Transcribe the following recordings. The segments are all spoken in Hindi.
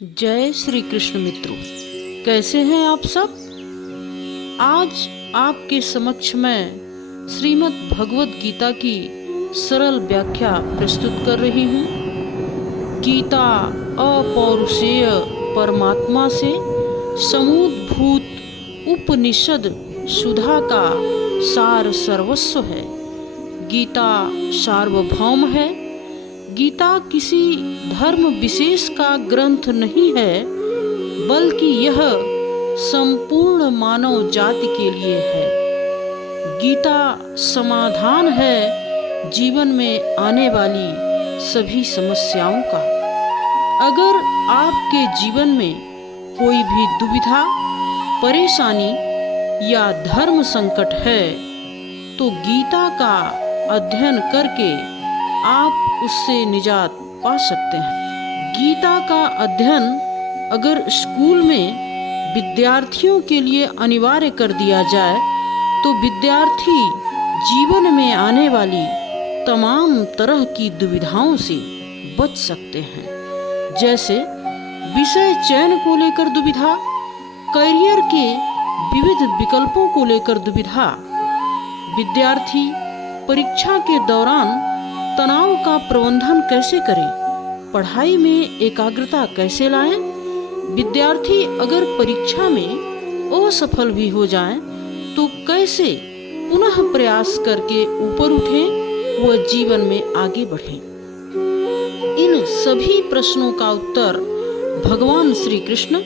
जय श्री कृष्ण मित्रों, कैसे हैं आप सब। आज आपके समक्ष मैं श्रीमद् भगवद गीता की सरल व्याख्या प्रस्तुत कर रही हूँ। गीता अपौरुषेय परमात्मा से समुद्भूत उपनिषद सुधा का सार सर्वस्व है। गीता सार्वभौम है। गीता किसी धर्म विशेष का ग्रंथ नहीं है, बल्कि यह संपूर्ण मानव जाति के लिए है। गीता समाधान है जीवन में आने वाली सभी समस्याओं का। अगर आपके जीवन में कोई भी दुविधा, परेशानी या धर्म संकट है, तो गीता का अध्ययन करके आप उससे निजात पा सकते हैं। गीता का अध्ययन अगर स्कूल में विद्यार्थियों के लिए अनिवार्य कर दिया जाए, तो विद्यार्थी जीवन में आने वाली तमाम तरह की दुविधाओं से बच सकते हैं। जैसे विषय चयन को लेकर दुविधा, करियर के विविध विकल्पों को लेकर दुविधा, विद्यार्थी परीक्षा के दौरान तनाव का प्रबंधन कैसे करें, पढ़ाई में एकाग्रता कैसे लाएं, विद्यार्थी अगर परीक्षा में असफल भी हो जाएं, तो कैसे पुनः प्रयास करके ऊपर उठें व जीवन में आगे बढ़ें। इन सभी प्रश्नों का उत्तर भगवान श्री कृष्ण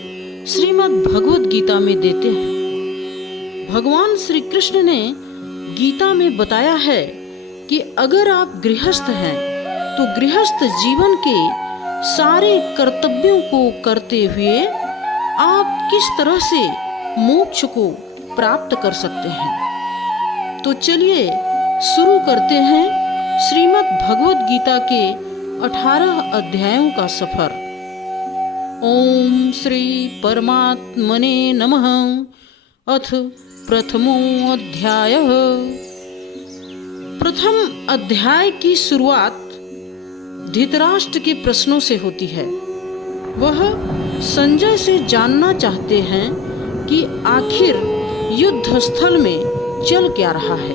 श्रीमद् भगवद गीता में देते हैं। भगवान श्री कृष्ण ने गीता में बताया है कि अगर आप गृहस्थ हैं, तो गृहस्थ जीवन के सारे कर्तव्यों को करते हुए आप किस तरह से मोक्ष को प्राप्त कर सकते हैं। तो चलिए शुरू करते हैं श्रीमद् भगवद गीता के 18 अध्यायों का सफर। ओम श्री परमात्मने नमः। अथ प्रथमो अध्यायः। प्रथम अध्याय की शुरुआत धृतराष्ट्र के प्रश्नों से होती है। वह संजय से जानना चाहते हैं कि आखिर युद्ध स्थल में चल क्या रहा है।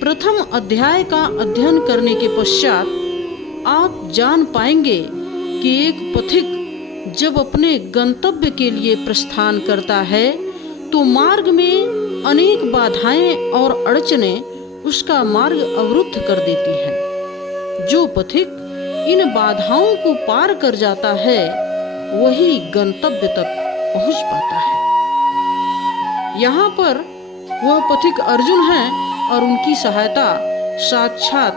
प्रथम अध्याय का अध्ययन करने के पश्चात आप जान पाएंगे कि एक पथिक जब अपने गंतव्य के लिए प्रस्थान करता है, तो मार्ग में अनेक बाधाएं और अड़चनें उसका मार्ग अवरुद्ध कर देती है। जो पथिक इन बाधाओं को पार कर जाता है, वही गंतव्य तक पहुंच पाता है। यहाँ पर वह पथिक अर्जुन हैं और उनकी सहायता साक्षात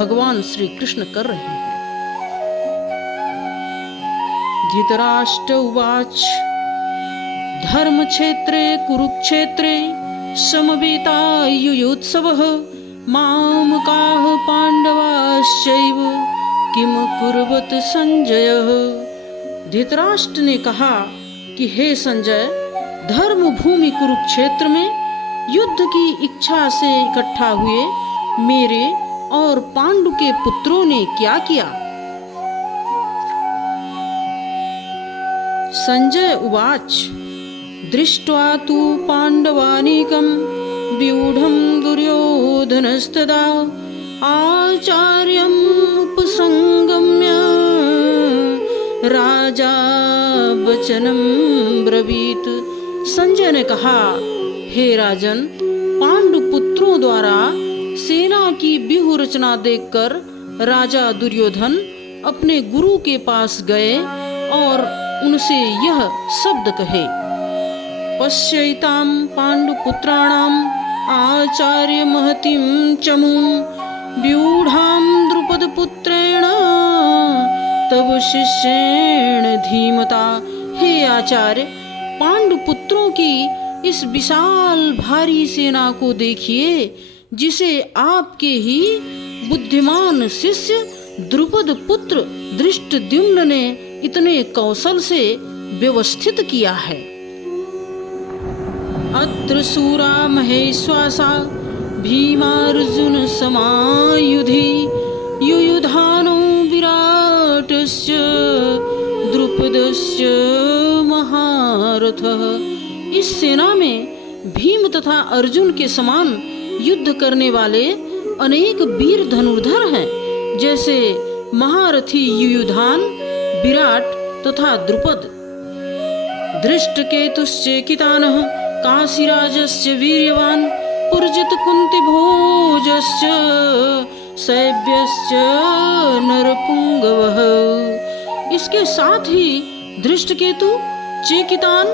भगवान श्री कृष्ण कर रहे हैं। धृतराष्ट्र उवाच धर्म क्षेत्रे कुरुक्षेत्रे समवेतायुयुत्सवः मामकाः पांडवाश्चैव किम कुर्वत संजयः। धृतराष्ट्र ने कहा कि हे संजय, धर्म भूमि कुरुक्षेत्र में युद्ध की इच्छा से इकट्ठा हुए मेरे और पांडु के पुत्रों ने क्या किया। संजय उवाच दृष्ट्वा तु पांडवानीकं व्यूढं दुर्योधनस्तदा आचार्यम् उपसंगम्य राजा वचनं ब्रवीत। संजय ने कहा, हे राजन, पांडु पुत्रों द्वारा सेना की व्यूह रचना देखकर राजा दुर्योधन अपने गुरु के पास गए और उनसे यह शब्द कहे, पश्यैतां पांडुपुत्राणाम् आचार्य महतीं चमूं व्यूढां द्रुपदपुत्रेण तव शिष्येण धीमता। हे आचार्य, पांडुपुत्रों की इस विशाल भारी सेना को देखिए, जिसे आपके ही बुद्धिमान शिष्य द्रुपद पुत्र धृष्टद्युम्न ने इतने कौशल से व्यवस्थित किया है। अत्र शूरा महेश्वासा भीमार्जुन समायुधि युयुधानो विराटस्य द्रुपद द्रुपदस्य महारथः। इस सेना में भीम तथा अर्जुन के समान युद्ध करने वाले अनेक वीर धनुर्धर हैं, जैसे महारथी युयुधान, विराट तथा द्रुपद। धृष्टकेतुश्चेकितानः काशीराजस्य वीर्यवान् पुरजित कुन्तिभोजस्य शैब्यस्य नरपुंगवः। इसके साथ ही धृष्टकेतु, चेकितान,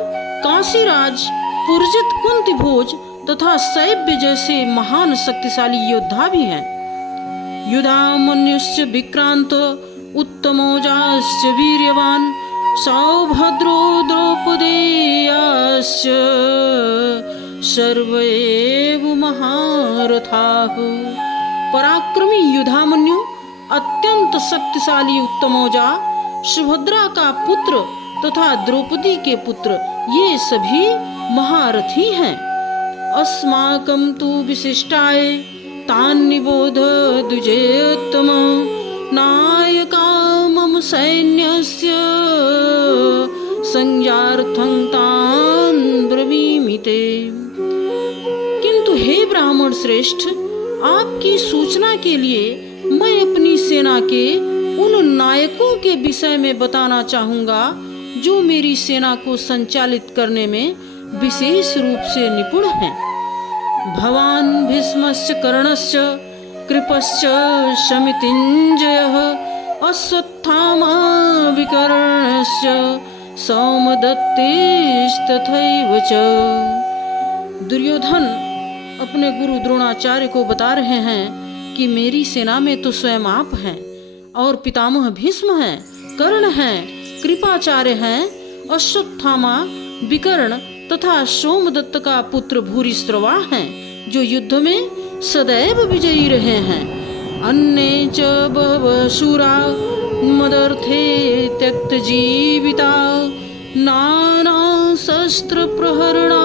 काशीराज, पुरजित कुंतिभोज तथा शैब्य जैसे महान शक्तिशाली योद्धा भी हैं। युधामन्युश्च विक्रांत उत्तमौजाश्च वीर्यवान् सौभद्रो द्रौपदेयाश्च सर्वैव महारथाः। पराक्रमी युधामन्यु, अत्यंत शक्तिशाली उत्तमौजा, सुभद्रा का पुत्र तथा द्रौपदी के पुत्र, ये सभी महारथी हैं। अस्माकं तु विशिष्टाय तान् निबोध द्विजेयोत्तम नायका मम सैन्यस्य संज्ञार्थं तान् ब्रवीमि ते। किंतु हे ब्राह्मण श्रेष्ठ, आपकी सूचना के लिए मैं अपनी सेना के उन नायकों के विषय में बताना चाहूँगा जो मेरी सेना को संचालित करने में विशेष रूप से निपुण हैं। भवान भीष्मश्च कर्णश्च कृपश्च शमितिञ्जयः अश्वत्थामा विकर्णश्च सौमदत्तेस्तथैव च। दुर्योधन अपने गुरु द्रोणाचार्य को बता रहे हैं कि मेरी सेना में तो स्वयं आप हैं और पितामह भीष्म हैं, कर्ण हैं, कृपाचार्य हैं, अश्वत्थामा, विकर्ण तथा सोमदत्त का पुत्र भूरिश्रवा हैं, जो युद्ध में सदैव विजयी रहे हैं। अन्ये च बहवः शूरा मदर्थे त्यक्त जीविता नाना शस्त्र प्रहरणा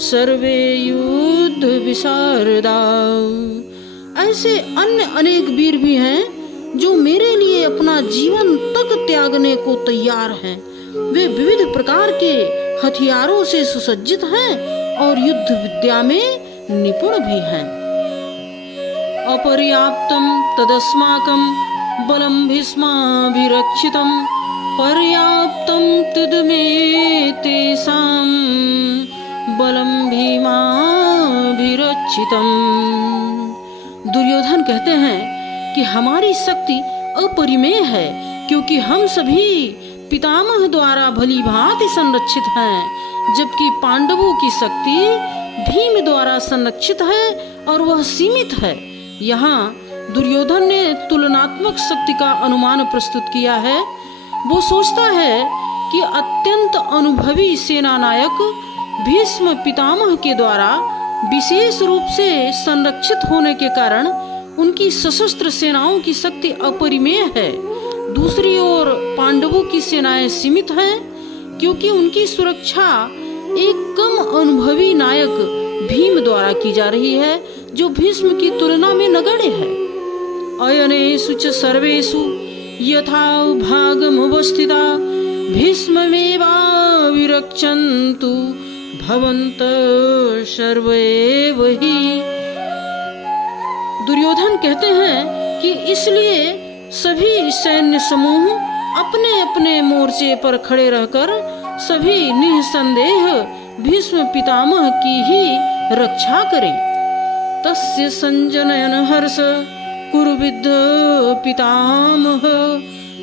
सर्वे युद्ध विशारदा। ऐसे अन्य अनेक वीर भी हैं जो मेरे लिए अपना जीवन तक त्यागने को तैयार हैं। वे विविध प्रकार के हथियारों से सुसज्जित हैं और युद्ध विद्या में निपुण भी हैं। अपर्याप्तम तदस्माकं बलं भीष्माभिरक्षितं पर्याप्तं तद्मे तेषां बलं भीमाभिरक्षितं। दुर्योधन कहते हैं कि हमारी शक्ति अपरिमेय है, क्योंकि हम सभी पितामह द्वारा भली भांति संरक्षित हैं, जबकि पांडवों की शक्ति भीम द्वारा संरक्षित है और वह सीमित है। यहाँ दुर्योधन ने तुलनात्मक शक्ति का अनुमान प्रस्तुत किया है। वो सोचता है कि अत्यंत अनुभवी सेना नायक भीष्म पितामह के द्वारा विशेष रूप से संरक्षित होने के कारण उनकी सशस्त्र सेनाओं की शक्ति अपरिमेय है। दूसरी ओर पांडवों की सेनाएं सीमित हैं, क्योंकि उनकी सुरक्षा एक कम अनुभवी नायक भीम द्वारा की जा रही है, जो भीष्म की तुलना में नगण्य है। अयनेषु च सर्वेषु यथा भागमवस्थिता भीष्ममेवाविरक्षन्तु भवन्तः सर्वैव हि। दुर्योधन कहते हैं कि इसलिए सभी सैन्य समूह अपने अपने मोर्चे पर खड़े रहकर सभी निसंदेह भीष्म पितामह की ही रक्षा करें। तस्य संजनयन हर्ष कुरुविद्ध पितामह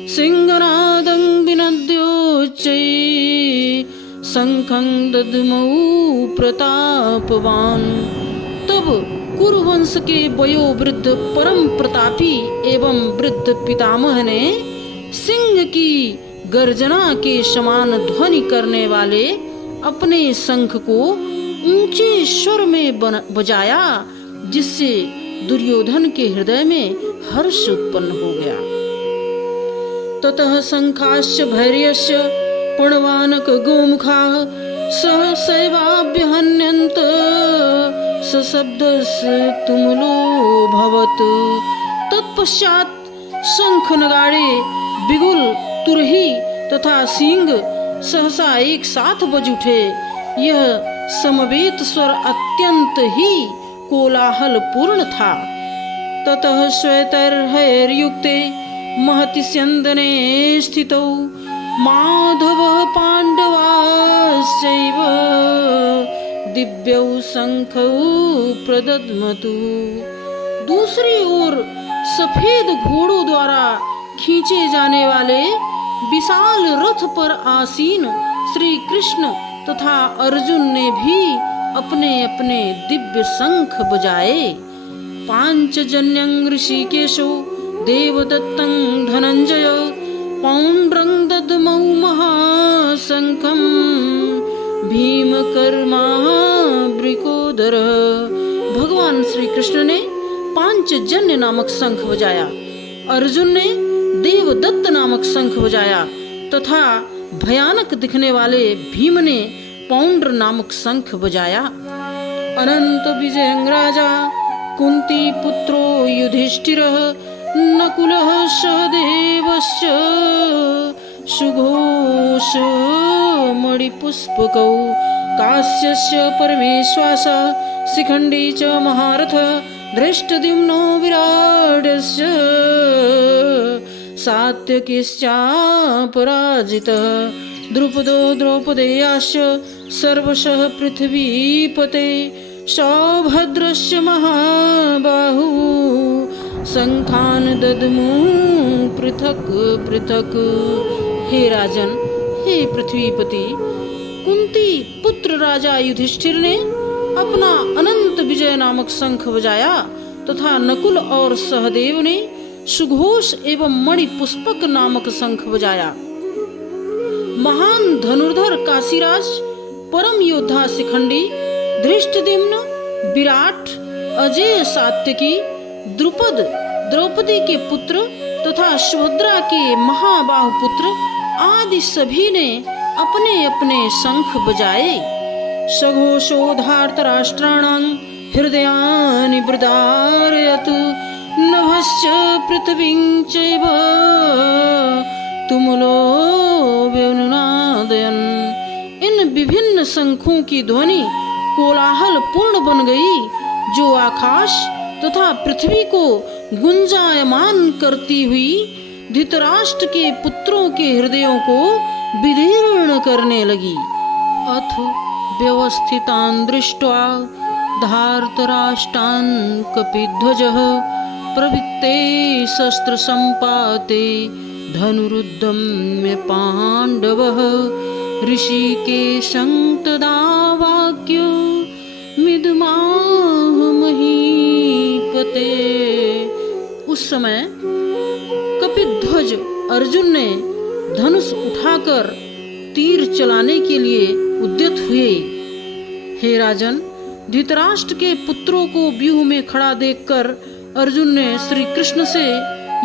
सिंहनादं विनद्योच्चै शंखं दद्मौ प्रतापवान। तब कुरुवंश के वयोवृद्ध परम प्रतापी एवं वृद्ध पितामह ने सिंह की गर्जना के समान ध्वनि करने वाले अपने शंख को ऊंचे स्वर में बजाया, जिससे दुर्योधन के हृदय में हर्ष उत्पन्न हो गया। ततः शंखाश्च भैर्यश्च प्रणवानक गोमुखाः सहसैवाभ्यहन्यन्त सशब्दस्य तुमुलो भवत्। तत्पश्चात शंख नगाड़े बिगुल तुरही तथा सींग सहसा एक साथ बज उठे। यह समवेत स्वर अत्यंत ही कोलाहल पूर्ण था। ततः श्वेतैर्हयैर्युक्ते महति स्यन्दने स्थितौ माधवः पाण्डवाश्चैव दिव्यौ शंखौ प्रदद्मतु। दूसरी ओर सफेद घोड़ों द्वारा खींचे जाने वाले विशाल रथ पर आसीन श्री कृष्ण तथा अर्जुन ने भी अपने अपने दिव्य शंख बजाए। पांचजन्यं ऋषिकेशो देवदत्तं धनंजय पौंड्रं दद्मौ महाशंखं भीमकर्मावृकोदर। भगवान श्री कृष्ण ने पांचजन्य नामक शंख बजाया, अर्जुन ने देवदत्त नामक शंख बजाया तथा भयानक दिखने वाले भीम ने पौंड्र नामक शंख बजाया। अनंत विजयं राजा कुंती पुत्रो युधिष्ठिरः नकुलः सहदेवश्च सुघोष मणिपुष्पकौ काश्यस्य परमेश्वासः शिखण्डी च महारथ धृष्टद्युम्नो विराटस्य सात्यकिश्चापराजितः द्रुपदो द्रौपदेयाश्च सर्वशः पृथ्वीपते सौभद्रस्य महाबाहु शंखान् दद्मु पृथक पृथक। हे राजन, हे पृथ्वीपति, कुंती पुत्र राजा युधिष्ठिर ने अपना अनंत विजय नामक शंख बजाया तथा नकुल और सहदेव ने सुघोष एवं मणि पुष्पक नामक शंख बजाया। महान धनुर्धर काशीराज, परम योद्धा शिखंडी, धृष्टद्युम्न, विराट, अजय सात्यकी, द्रुपद द्रौपदी के पुत्र तथा सुभद्रा के महाबाहु पुत्र आदि सभी ने अपने अपने शंख बजाए। सघोषोधार्तराष्ट्राणां हृदयानि ब्रदारयत् नभश्च पृथ्वीं चैव तुमुलो व्यनुनादयन्। इन विभिन्न शंखों की ध्वनि कोलाहल पूर्ण बन गई, जो आकाश तथा पृथ्वी को गुंजायमान करती हुई धृतराष्ट्र के पुत्रों के हृदयों को विदीर्ण करने लगी। अथ व्यवस्थितान् दृष्ट्वा धार्तराष्ट्रान् कपिध्वजः प्रवृत्ते शस्त्र संपाते धनुरुद्यम्य पांडवः ऋषिकेशं तदा वाक्यो मिदमाह महीपते। उस समय कपिध्वज अर्जुन ने धनुष उठाकर तीर चलाने के लिए उद्यत हुए। हे राजन, धृतराष्ट्र के पुत्रों को व्यूह में खड़ा देखकर अर्जुन ने श्री कृष्ण से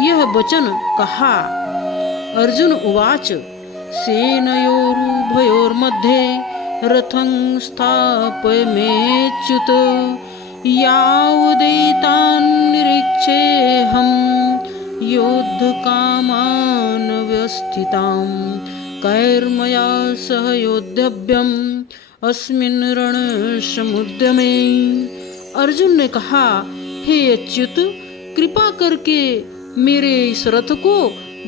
यह वचन कहा। अर्जुन उवाच सेनयोरुभयोर्मध्ये रथं स्थापयमेच्युत यावदेतान् निरीक्षेऽहं योद्धकामान् व्यवस्थितां कैर्मया सह योद्धव्यम् अस्मिन् रणसमुद्यमे। अर्जुन ने कहा, हे अच्युत, कृपा करके मेरे इस रथ को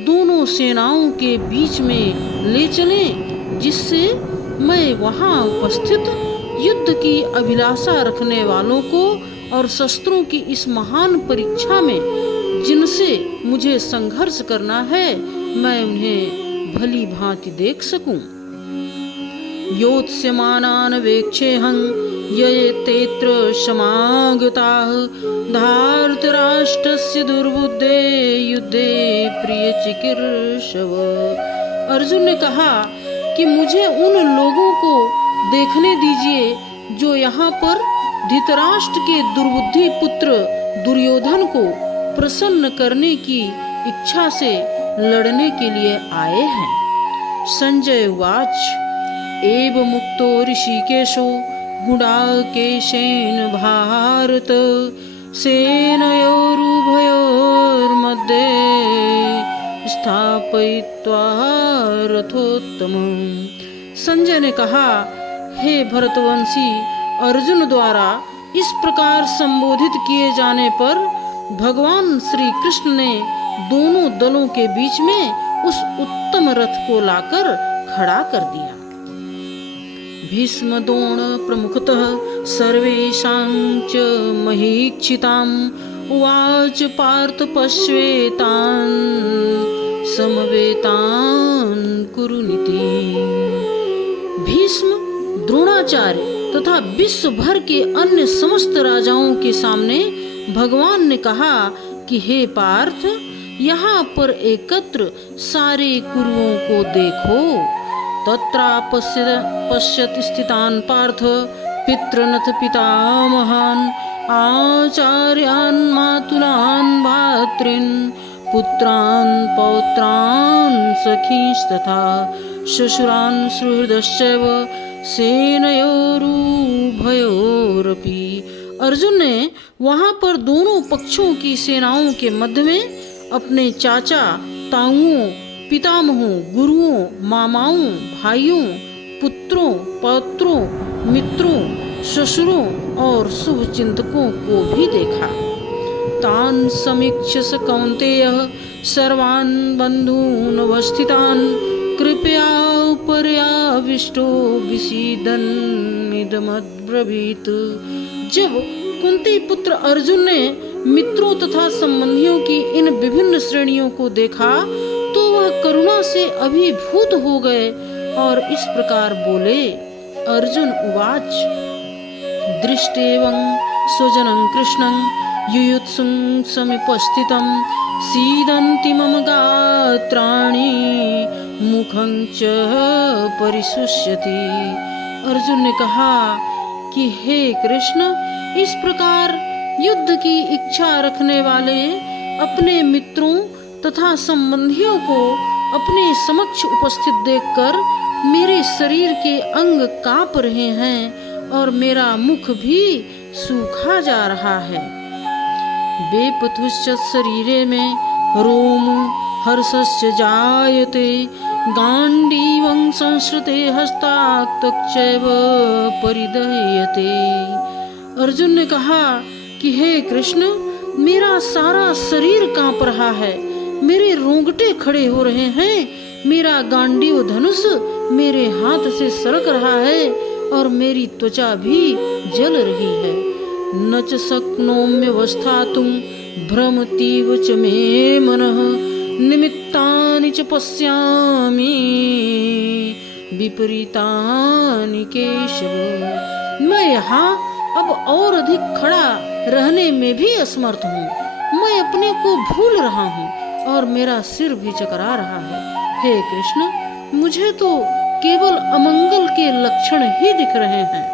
दोनों सेनाओं के बीच में ले चलें, जिससे मैं वहां उपस्थित युद्ध की अभिलाषा रखने वालों को और शस्त्रों की इस महान परीक्षा में जिनसे मुझे संघर्ष करना है, मैं उन्हें भली भांति देख सकूं। योत्स्यमानान् वेक्षेऽहं ययेतेऽत्र समागताः धार्तराष्ट्रस्य दुर्बुद्धे युद्धे प्रियचिकीर्षव। अर्जुन ने कहा कि मुझे उन लोगों को देखने दीजिए जो यहाँ पर धृतराष्ट्र के दुर्बुद्धि पुत्र दुर्योधन को प्रसन्न करने की इच्छा से लड़ने के लिए आए हैं। संजय उवाच एव मुक्तो ऋषिकेशो गुडाकेशेन भारत सेनयोरुभयोर्मध्ये स्थापयित्वा रथोत्तमं। संजय ने कहा, हे भरतवंशी, अर्जुन द्वारा इस प्रकार संबोधित किए जाने पर भगवान श्री कृष्ण ने दोनों दलों के बीच में उस उत्तम रथ को लाकर खड़ा कर दिया। भीष्म द्रोण प्रमुखतः सर्वेषां च महीक्षिताम् उवाच पार्थ पश्येतान् समवेतान् कुरुनिति। भीष्म, द्रोणाचार्य तथा विश्व भर के अन्य समस्त राजाओं के सामने भगवान ने कहा कि हे पार्थ, यहाँ पर एकत्र सारे कुरुओं को देखो। तत्रा पश्यत स्थितान् पार्थ पितृनथ पितामहान् आचार्यान् मातुलान् भ्रातॄन् पुत्रान् पौत्रान् सखींस्तथा श्वशुरान् सुहृदश्चैव सेनयोरुभयोरपि। अर्जुन ने वहां पर दोनों पक्षों की सेनाओं के मध्य में अपने चाचा, ताऊओं, पितामहों, गुरुओं, मामाओं, भाइयों, पुत्रों, पौत्रों, मित्रों, ससुरों और शुभचिंतकों को भी देखा। तान् समीक्ष्य स कौन्तेयः सर्वान् बन्धून् अवस्थितान् कृपया पर्याविष्टो विषीदन्निदमब्रवीत्। जब कुंती पुत्र अर्जुन ने मित्रों तथा संबंधियों की इन विभिन्न श्रेणियों को देखा तो वह करुणा से अभिभूत हो गए और इस प्रकार बोले। अर्जुन उवाच, दृष्टेवं स्वजनं कृष्णं युयुत्सुं समुपस्थितं सीदन्ति मम गात्राणि मुखं च परिशुष्यति। अर्जुन ने कहा कि हे कृष्ण, इस प्रकार युद्ध की इच्छा रखने वाले अपने मित्रों तथा संबंधियों को अपने समक्ष उपस्थित देखकर मेरे शरीर के अंग कांप रहे हैं और मेरा मुख भी सूखा जा रहा है। वेपथुश्च शरीरे में रोम हर्षश्च जायते गांडीवं संश्रुते हस्ताक्तश्चैव परिदह्यते। अर्जुन ने कहा कि हे कृष्ण, मेरा सारा शरीर कांप रहा है, मेरे रोंगटे खड़े हो रहे हैं, मेरा गांडीव धनुष मेरे हाथ से सरक रहा है और मेरी त्वचा भी जल रही है। न च शक्नोम्यवस्थातुं भ्रमतीव च मे मनः निमित्तानि च पश्यामि विपरीतानि केशव। मैं यहाँ अब और अधिक खड़ा रहने में भी असमर्थ हूँ। मैं अपने को भूल रहा हूँ और मेरा सिर भी चकरा रहा है। हे कृष्ण, मुझे तो केवल अमंगल के लक्षण ही दिख रहे हैं।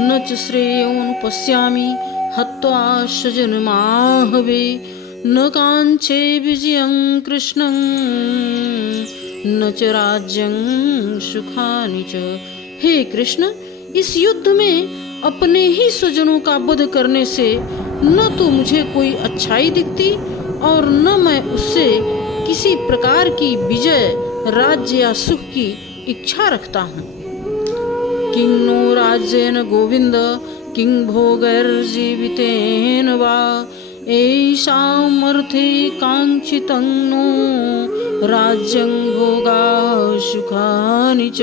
न च श्रेयोन पश्यामि हत्वा स्वजनमाहवे न कांक्षे विजयं कृष्णं न च राज्यं सुखानि च। हे कृष्ण, इस युद्ध में अपने ही स्वजनों का वध करने से न तो मुझे कोई अच्छाई दिखती और न मैं उससे किसी प्रकार की विजय, राज्य या सुख की इच्छा रखता हूँ। किं नो राज्येन गोविंद किं भोगैर्जीवितेन वा ऐषामर्थे कांक्षितं नो राज्यं भोगा सुखानि च।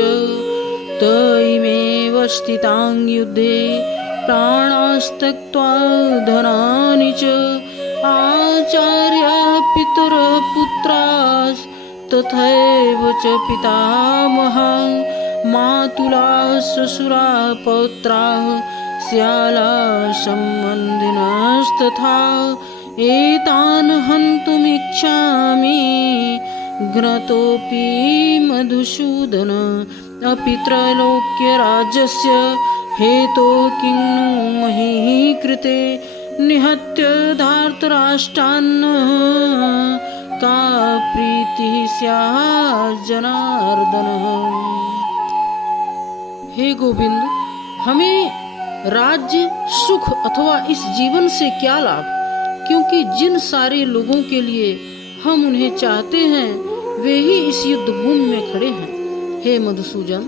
तैमेव स्थितां युद्धे प्राणास्त्यक्त्वा धनानि च आचार्याः पितरः पुत्राः तथैव च पितामहाः मातुलाः श्वशुराः पौत्राः श्यालाः सम्बन्धिनस्तथा एतान् हन्तुमिच्छामि घ्नतोऽपि मधुसूदन। अपि त्रैलोक्यराज्यस्य हेतोः किं नु मही कृते निहत्य धार्तराष्ट्रान् का प्रीतिः स्यात् जनार्दन। हे गोविंद, हमें राज्य, सुख अथवा इस जीवन से क्या लाभ, क्योंकि जिन सारे लोगों के लिए हम उन्हें चाहते हैं वे ही इस युद्ध भूमि में खड़े हैं। हे मधुसूदन,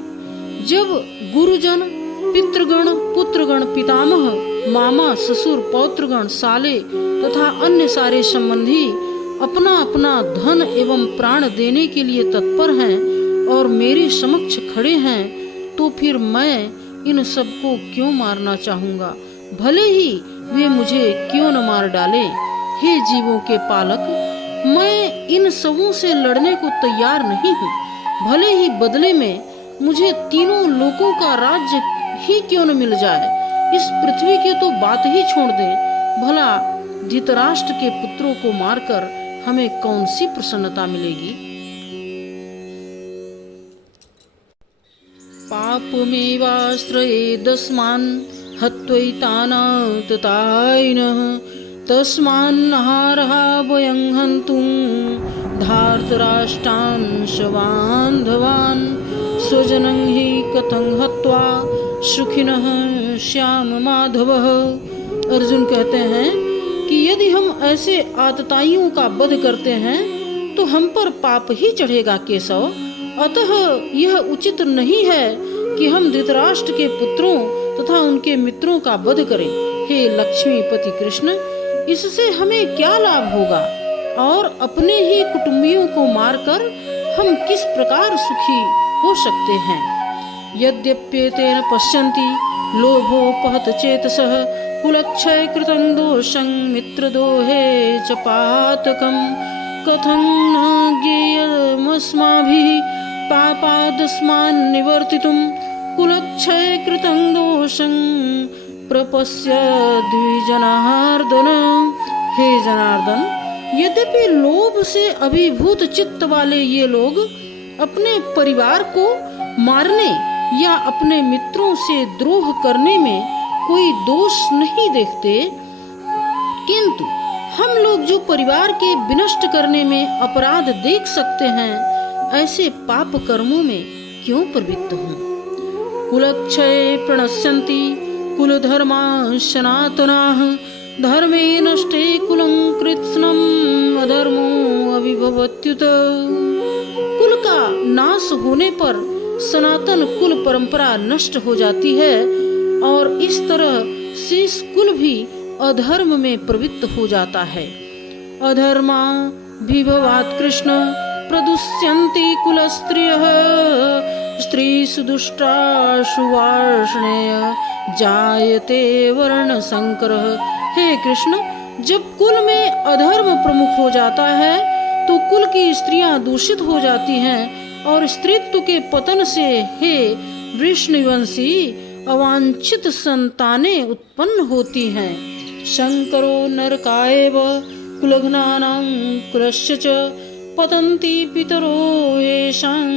जब गुरुजन, पितृगण, पुत्रगण, पितामह, मामा, ससुर, पौत्रगण, साले तथा अन्य सारे संबंधी अपना अपना धन एवं प्राण देने के लिए तत्पर हैं और मेरे समक्ष खड़े हैं, तो फिर मैं इन सबको क्यों मारना चाहूँगा, भले ही वे मुझे क्यों न मार डाले। हे जीवों के पालक, मैं इन सबों से लड़ने को तैयार नहीं हूँ, भले ही बदले में मुझे तीनों लोकों का राज्य ही क्यों न मिल जाए। इस पृथ्वी की तो बात ही छोड़ दें, भला धृतराष्ट्र के पुत्रों को मारकर हमें कौन सी प्रसन्नता मिलेगी। पापमेवाश्रयेदस्मान् हत्वैतानाततायिनः तस्मान्नहारः वयं हन्तुं धार्तराष्ट्रान् शबान्धवान् स्वजनं हि कथं हत्वा सुखिनः श्याम माधवः। अर्जुन कहते हैं कि यदि हम ऐसे आतताइयों का वध करते हैं तो हम पर पाप ही चढ़ेगा केशव, अतः यह उचित नहीं है कि हम धृतराष्ट्र के पुत्रों तथा उनके मित्रों का वध करें। हे लक्ष्मीपति कृष्ण, इससे हमें क्या लाभ होगा और अपने ही कुटुंबियों को मारकर हम किस प्रकार सुखी हो सकते हैं। यद्यप्येतेन पश्यन्ति लोभोपहत चेतसः कुलक्षय कृतं दोषं मित्रदोहे च पातकं कथं न ज्ञेयमस्माभिः पापादस्मान् निवर्तितुं कुलक्षय कृतं दोषं प्रपश्य द्विजनार्दन। हे जनार्दन, यद्यपि लोभ से अभिभूत चित्त वाले ये लोग अपने परिवार को मारने या अपने मित्रों से द्रोह करने में कोई दोष नहीं देखते, किंतु हम लोग जो परिवार के विनष्ट करने में अपराध देख सकते हैं, ऐसे पाप कर्मों में क्यों प्रवृत्त हों। कुलक्षय प्रणश्यन्ति कुलधर्मा सनातनाः धर्मे नष्टे कुलं कृत्स्नम् अधर्मो अभिभवत्युत। कुल का नाश होने पर सनातन कुल परंपरा नष्ट हो जाती है और इस तरह शेष कुल भी अधर्म में प्रवृत्त हो जाता है। अधर्मा विभवात् कृष्ण प्रदुष्यन्ति कुलस्त्रियः स्त्रीषु दुष्टासु वार्ष्णेय जायते वर्ण संकरः। हे कृष्ण, जब कुल में अधर्म प्रमुख हो जाता है तो कुल की स्त्रियां दूषित हो जाती हैं और स्त्रीत्व के पतन से हे वृष्णिवंशी अवांछित संतानें उत्पन्न होती हैं। शंकरो नरकायव कुलघ्नानां कुलस्य च पतन्ति पितरो येषां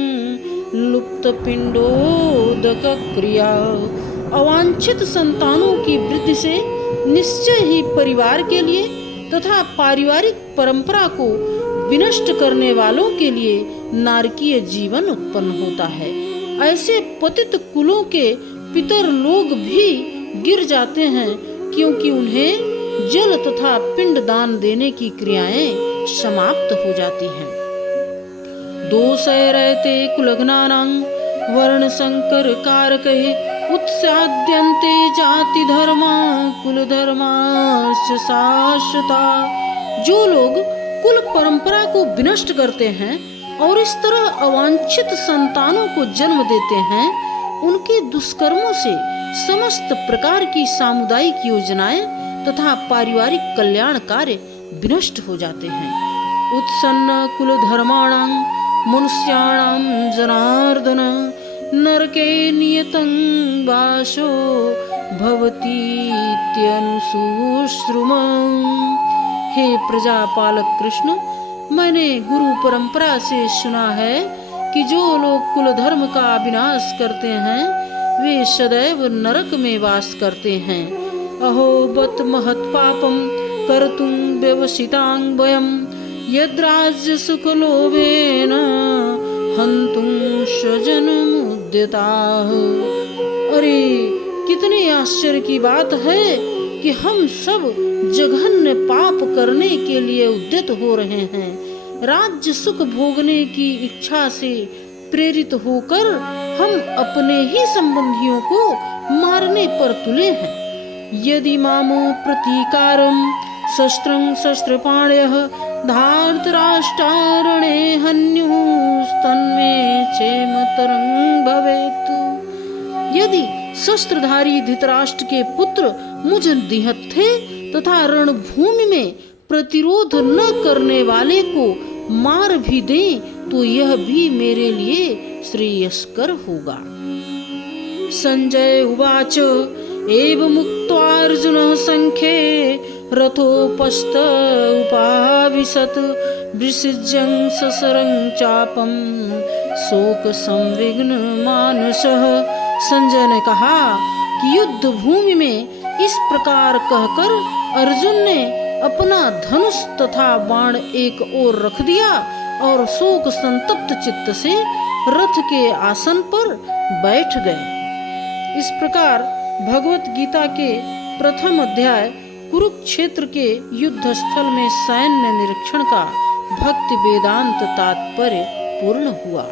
लुप्तपिंडोदक क्रिया। अवांछित संतानों की वृद्धि से निश्चय ही परिवार के लिए तथा पारिवारिक परंपरा को विनष्ट करने वालों के लिए नारकीय जीवन उत्पन्न होता है। ऐसे पतित कुलों के पितर लोग भी गिर जाते हैं, क्योंकि उन्हें जल तथा पिंड दान देने की क्रियाएं समाप्त हो जाती हैं। दोषय रहते कुलघ्नानां वर्ण संकर कारकै उत्स्याद्यन्ते जाति धर्मा कुल धर्मास्य शाश्वता। जो लोग कुल परंपरा को विनष्ट करते हैं और इस तरह अवांछित संतानों को जन्म देते हैं, उनके दुष्कर्मों से समस्त प्रकार की सामुदायिक योजनाएं तथा पारिवारिक कल्याण कार्य विनष्ट हो जाते हैं। उत्सन्न कुल धर्माणां मनुष्याणां जनार्दन नरके नियतं वासो भवतीत्यनुशुश्रुमं। हे प्रजापालक कृष्ण, मैंने गुरु परंपरा से सुना है कि जो लोग कुल धर्म का विनाश करते हैं वे सदैव नरक में वास करते हैं। अहो बत महत् पापं कर्तुं व्यवसितां वयं यद्राज्य सुखलोभेन हन्तुं स्वजनमुद्यताः। अरे कितने आश्चर्य की बात है कि हम सब जघन्य पाप करने के लिए उद्यत हो रहे हैं, राज्य सुख भोगने की इच्छा से प्रेरित होकर हम अपने ही संबंधियों को मारने पर तुले हैं। यदि मामो प्रतीकारम शस्त्रं शस्त्रपाणयः धार्तराष्ट्रारणे हन्युस्तन्मे क्षेमतरं भवेत्। यदि शस्त्रधारी धृतराष्ट्र के पुत्र मुझ निहत्थे तथा रणभूमि में प्रतिरोध न करने वाले को मार भी दें तो यह भी मेरे लिए श्रेयस्कर होगा। संजय उवाच एवं मुक्त्वा अर्जुनः संख्ये रथोपस्थ उपाविशत् विसृज्यं ससरं चापं शोक संविघ्न मानसः। संजय ने कहा कि युद्ध भूमि में इस प्रकार कहकर अर्जुन ने अपना धनुष तथा बाण एक ओर रख दिया और शोक संतप्त चित्त से रथ के आसन पर बैठ गए। इस प्रकार भगवत गीता के प्रथम अध्याय कुरुक्षेत्र के युद्ध स्थल में सैन्य निरीक्षण का भक्ति वेदांत तात्पर्य पूर्ण हुआ।